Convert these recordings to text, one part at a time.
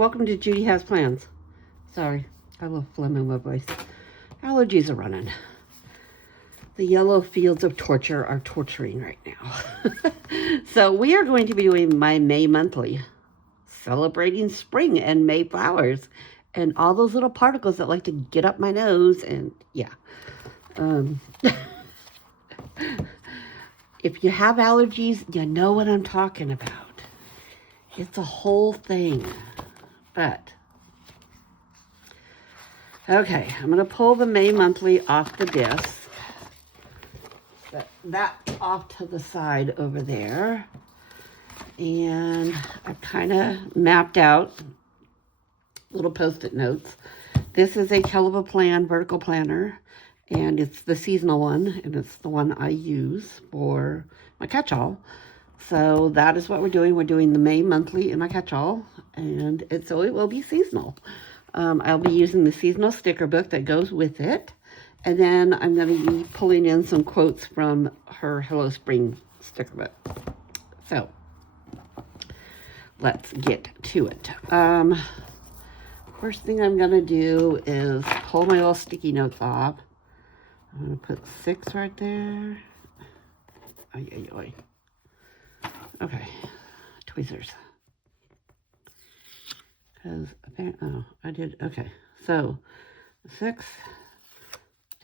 welcome to Judy Has Plans. Sorry, got a little phlegm in my voice. Allergies are running. The yellow fields of torture are torturing right now. So we are going to be doing my May monthly, celebrating spring and May flowers and all those little particles that like to get up my nose and yeah. If you have allergies, you know what I'm talking about. It's a whole thing. But, okay, I'm going to pull the May monthly off the disc. That off to the side over there. And I've kind of mapped out little post-it notes. This is a Catchall plan, vertical planner. And it's the seasonal one, and it's the one I use for my catch-all. So that is what we're doing. We're doing the May monthly in my catch-all, and so it will be seasonal. I'll be using the seasonal sticker book that goes with it, and then I'm going to be pulling in some quotes from her Hello Spring sticker book. So let's get to it. First thing I'm going to do is pull my little sticky notes off. I'm going to put 6 right there. Oy, oy, oy. Okay, tweezers. Because, oh, I did, okay. So, 6th,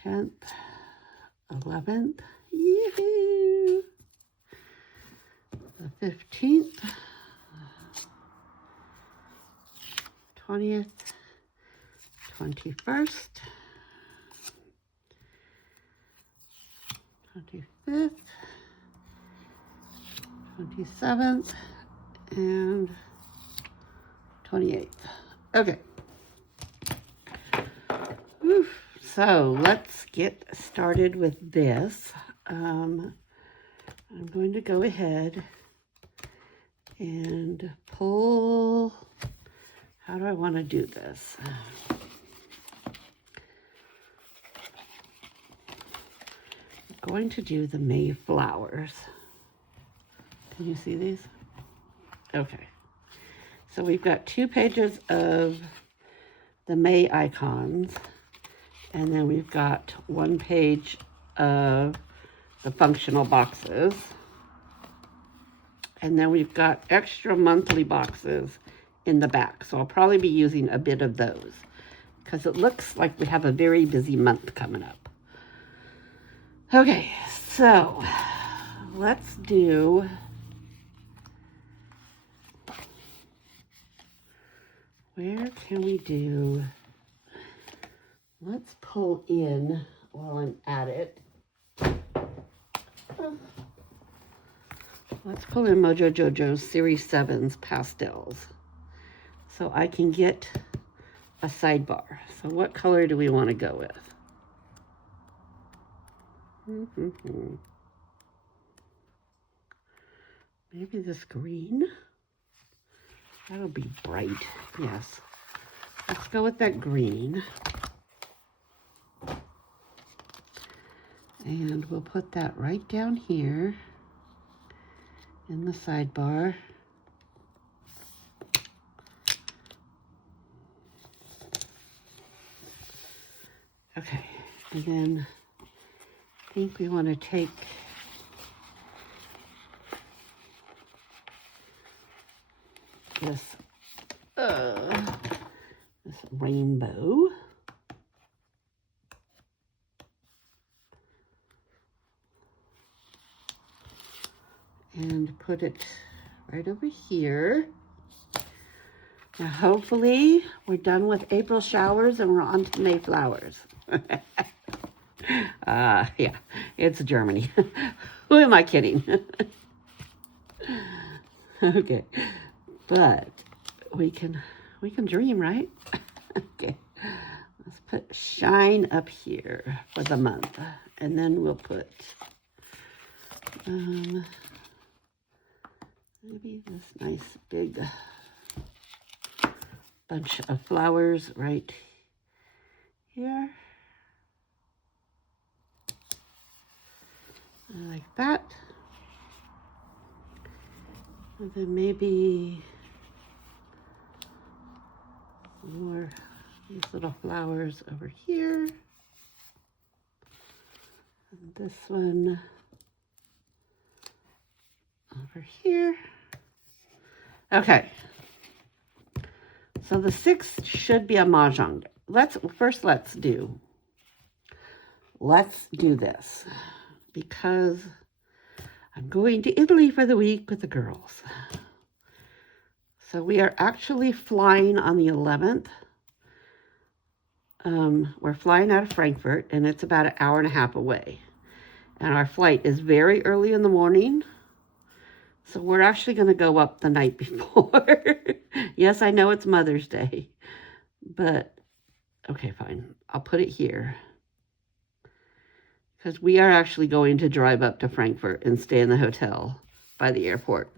10th, 11th, yoo-hoo. The 15th, 20th, 21st, 25th, 27th, and 28th. Okay. Whew. So let's get started with this. I'm going to go ahead and pull. How do I want to do this? Going to do the May flowers. Can you see these? Okay. So we've got 2 pages of the May icons, and then we've got 1 page of the functional boxes. And then we've got extra monthly boxes in the back. So I'll probably be using a bit of those because it looks like we have a very busy month coming up. Okay, so let's do where can we do, let's pull in while I'm at it. Let's pull in Mojo Jojo's Series 7's pastels so I can get a sidebar. So what color do we want to go with? Maybe this green. That'll be bright. Yes. Let's go with that green. And we'll put that right down here in the sidebar. Okay. And then I think we want to take this rainbow and put it right over here. Now hopefully we're done with April showers and we're on to May flowers. Yeah, it's Germany. Who am I kidding? Okay, but we can dream, right? Okay, let's put shine up here for the month, and then we'll put maybe this nice big bunch of flowers right here. Like that. And then maybe More these little flowers over here. And this one over here. Okay. So the 6th should be a Mahjong day. Let's do this because I'm going to Italy for the week with the girls. So we are actually flying on the 11th. We're flying out of Frankfurt, and it's about an hour and a half away. And our flight is very early in the morning. So we're actually going to go up the night before. Yes, I know it's Mother's Day. But, okay, fine. I'll put it here. Because we are actually going to drive up to Frankfurt and stay in the hotel by the airport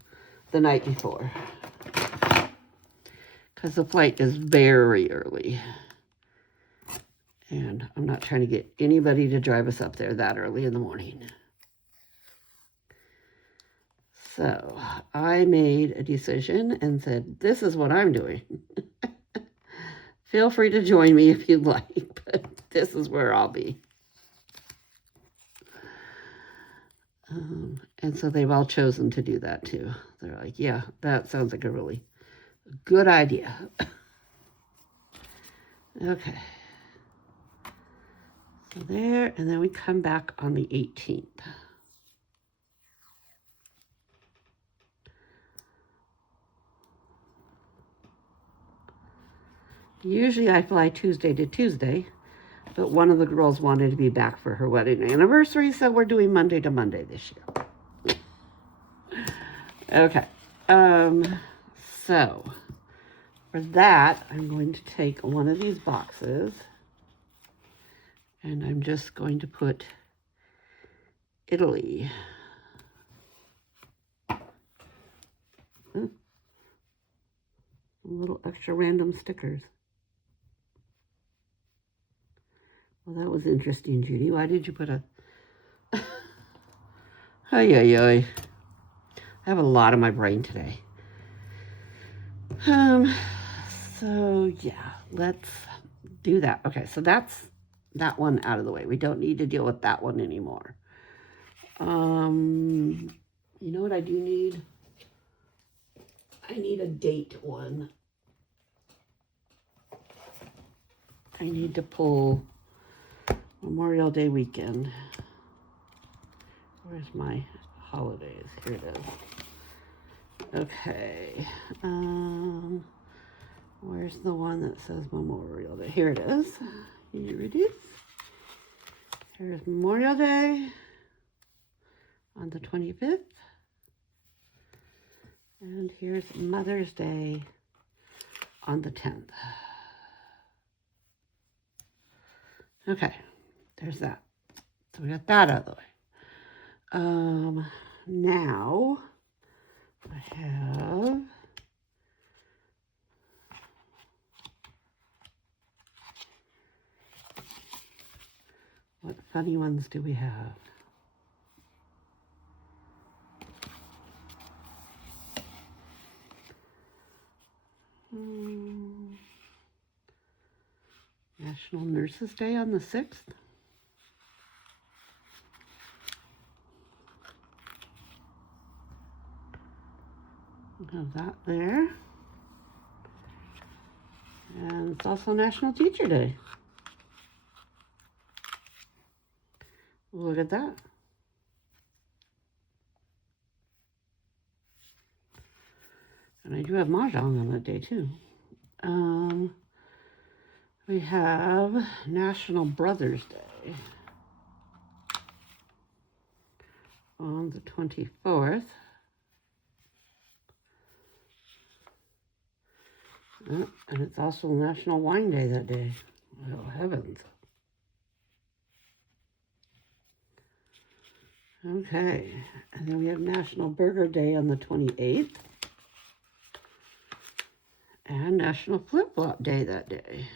the night before. Because the flight is very early. And I'm not trying to get anybody to drive us up there that early in the morning. So I made a decision and said, this is what I'm doing. Feel free to join me if you'd like, but this is where I'll be. And so they've all chosen to do that too. They're like, yeah, that sounds like a really good idea. Okay. So there, and then we come back on the 18th. Usually I fly Tuesday to Tuesday, but one of the girls wanted to be back for her wedding anniversary, so we're doing Monday to Monday this year. Okay. So for that, I'm going to take one of these boxes and I'm just going to put Italy. Little extra random stickers. Well, that was interesting, Judy. Why did you put a... I have a lot on my brain today. So yeah, let's do that. Okay, so that's that one out of the way. We don't need to deal with that one anymore. You know what I do need? I need a date one. I need to pull Memorial Day weekend. Where's my holidays? Here it is. Okay. Where's the one that says Memorial Day? Here it is. Here it is. Here's Memorial Day on the 25th. And here's Mother's Day on the 10th. Okay, there's that. So we got that out of the way. Now I have what funny ones do we have? National Nurses Day on the 6th. We'll have that there. And it's also National Teacher Day. Look at that. And I do have Mahjong on that day too. We have National Brothers Day on the 24th. And it's also National Wine Day that day. Oh, heavens. Okay, and then we have National Burger Day on the 28th. And National Flip-Flop Day that day.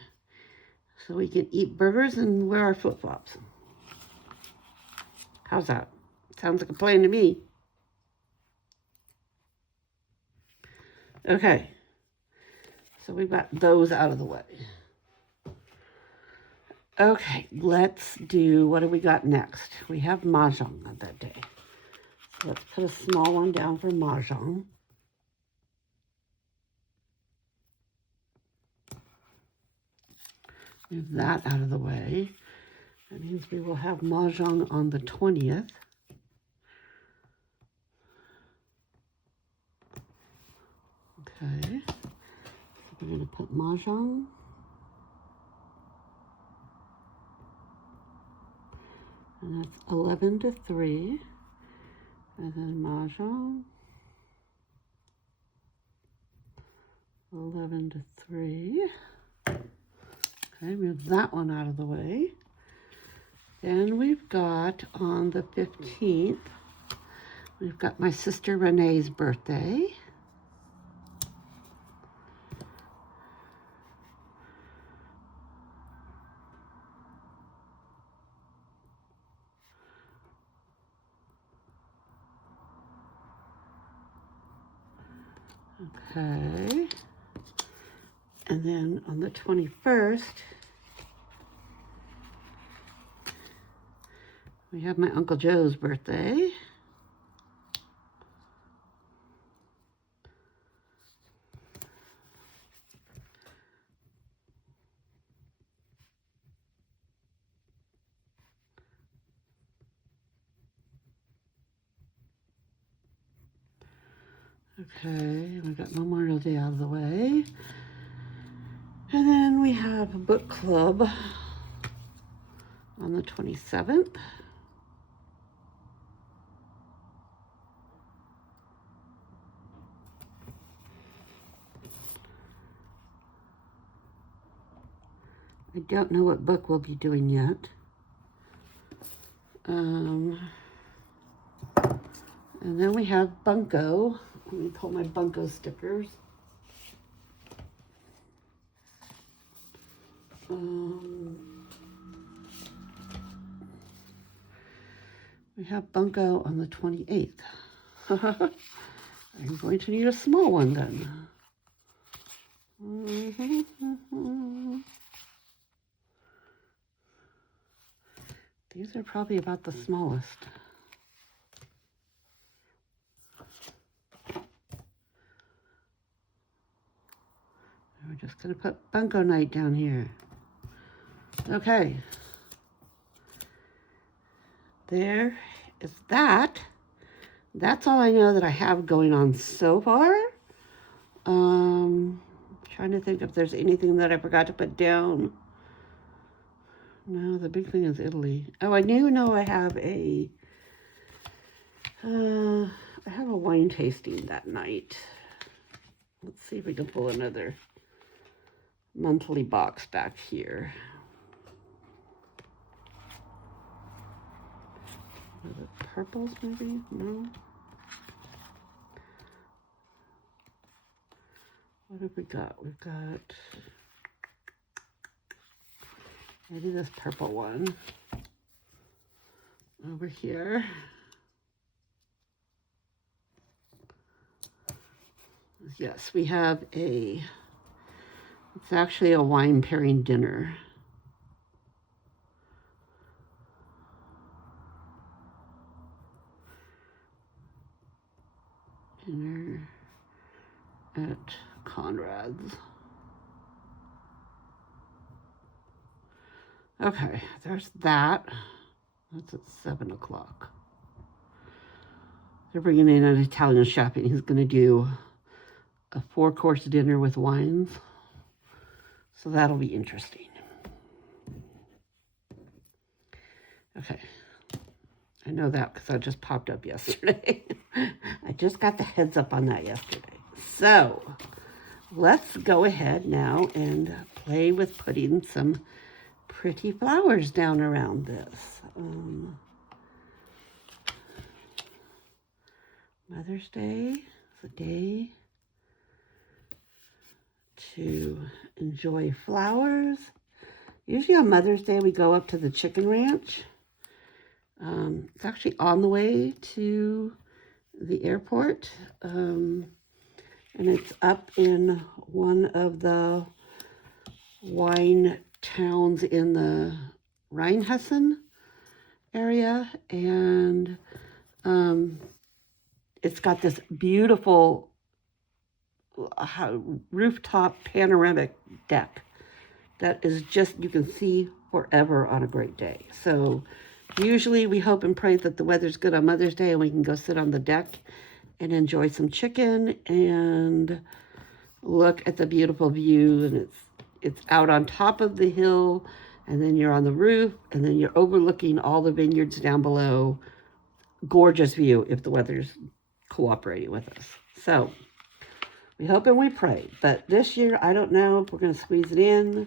So we can eat burgers and wear our flip-flops. How's that? Sounds like a plan to me. Okay. So we've got those out of the way. Okay, let's do, what do we got next? We have Mahjong on that day. So let's put a small one down for Mahjong. Move that out of the way. That means we will have Mahjong on the 20th. Okay, so we're going to put Mahjong. And that's 11 to 3. And then Mahjong. 11 to 3. Okay, move that one out of the way. Then we've got on the 15th, we've got my sister Renee's birthday. Okay. And then on the 21st, we have my Uncle Joe's birthday. Okay, we got Memorial Day out of the way. And then we have a book club on the 27th. I don't know what book we'll be doing yet. And then we have Bunko. Let me pull my Bunko stickers. We have Bunko on the 28th. I'm going to need a small one then. These are probably about the smallest. We're just going to put Bunko Night down here. Okay. There is that. That's all I know that I have going on so far. Trying to think if there's anything that I forgot to put down. No, the big thing is Italy. Oh, I do know I have a wine tasting that night. Let's see if we can pull another monthly box back here. Are the purples maybe? No. What have we got? We've got maybe this purple one over here. Yes, we have it's actually a wine pairing dinner. Dinner at Conrad's. Okay, there's that. That's at 7 o'clock. They're bringing in an Italian chef, and he's going to do a 4-course dinner with wines. So that'll be interesting. Okay. I know that because I just popped up yesterday. I just got the heads up on that yesterday. So let's go ahead now and play with putting some pretty flowers down around this. Mother's Day is a day to enjoy flowers. Usually on Mother's Day, we go up to the chicken ranch. It's actually on the way to the airport. And and it's up in one of the wine towns in the Rheinhessen area, and it's got this beautiful rooftop panoramic deck that is just, you can see forever on a great day. So usually we hope and pray that the weather's good on Mother's Day and we can go sit on the deck and enjoy some chicken and look at the beautiful view. And it's out on top of the hill, and then you're on the roof, and then you're overlooking all the vineyards down below. Gorgeous view if the weather's cooperating with us. So we hope and we pray. But this year, I don't know if we're going to squeeze it in.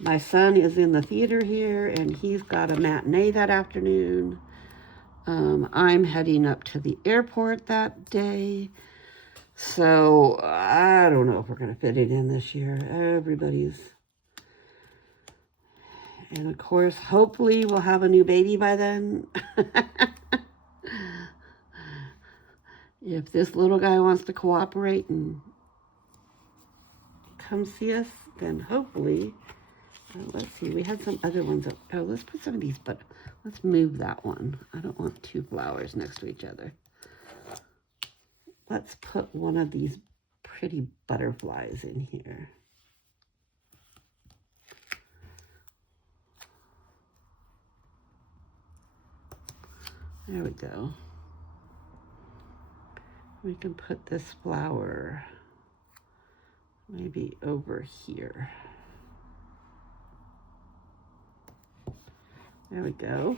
My son is in the theater here, and he's got a matinee that afternoon. I'm heading up to the airport that day. So I don't know if we're going to fit it in this year. Everybody's... And of course, hopefully we'll have a new baby by then. If this little guy wants to cooperate and come see us, then hopefully... let's see, we had some other ones. Oh, let's put some of these, but let's move that one. I don't want two flowers next to each other. Let's put one of these pretty butterflies in here. There we go. We can put this flower maybe over here. There we go.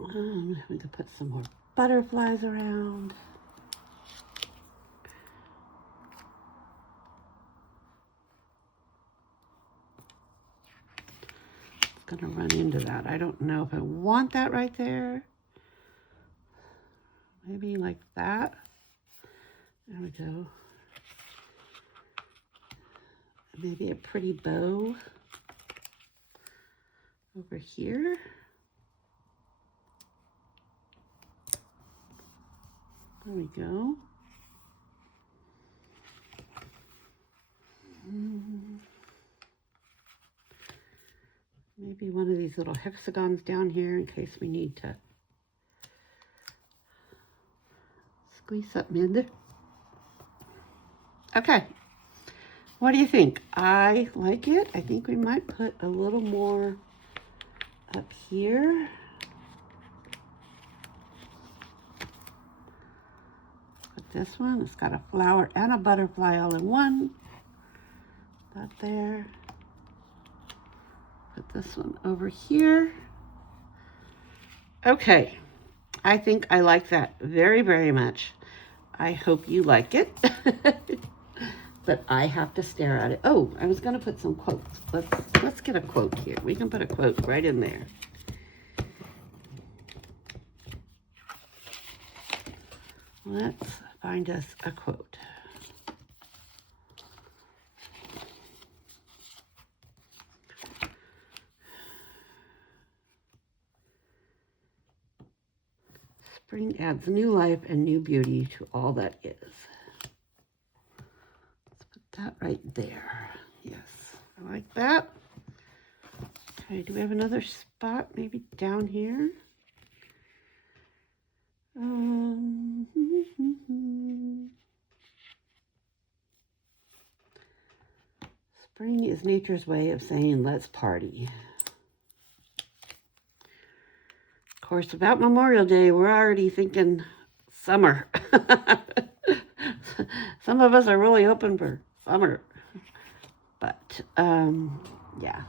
We can put some more butterflies around. It's gonna run into that. I don't know if I want that right there. Maybe like that. There we go. Maybe a pretty bow over here. There we go. Maybe one of these little hexagons down here in case we need to squeeze something in there. Okay. What do you think? I like it. I think we might put a little more up here. Put this one. It's got a flower and a butterfly all in one. That there. Put this one over here. Okay. I think I like that very, very much. I hope you like it. But I have to stare at it. Oh, I was going to put some quotes. Let's get a quote here. We can put a quote right in there. Let's find us a quote. Spring adds new life and new beauty to all that is. Let's put that right there. Yes, I like that. Okay, do we have another spot maybe down here? Spring is nature's way of saying, let's party. Of course, about Memorial Day, we're already thinking summer. Some of us are really hoping for summer. But, yeah,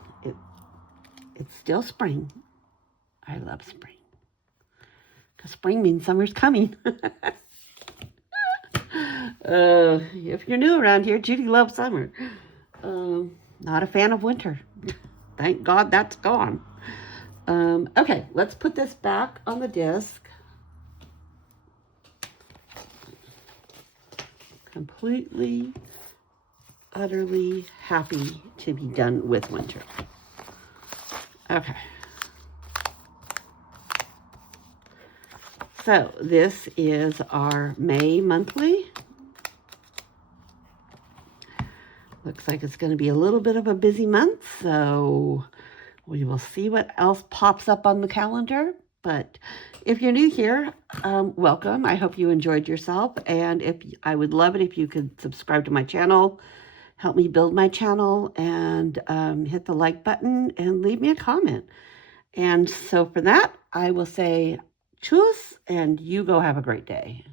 it's still spring. I love spring. Because spring means summer's coming. If you're new around here, Judy loves summer. Not a fan of winter. Thank God that's gone. Okay, let's put this back on the disc. Completely, utterly happy to be done with winter. Okay. So this is our May monthly. Looks like it's going to be a little bit of a busy month, so we will see what else pops up on the calendar. But if you're new here, welcome. I hope you enjoyed yourself. And I would love it if you could subscribe to my channel, help me build my channel, and hit the like button and leave me a comment. And so for that, I will say tschüss, and you go have a great day.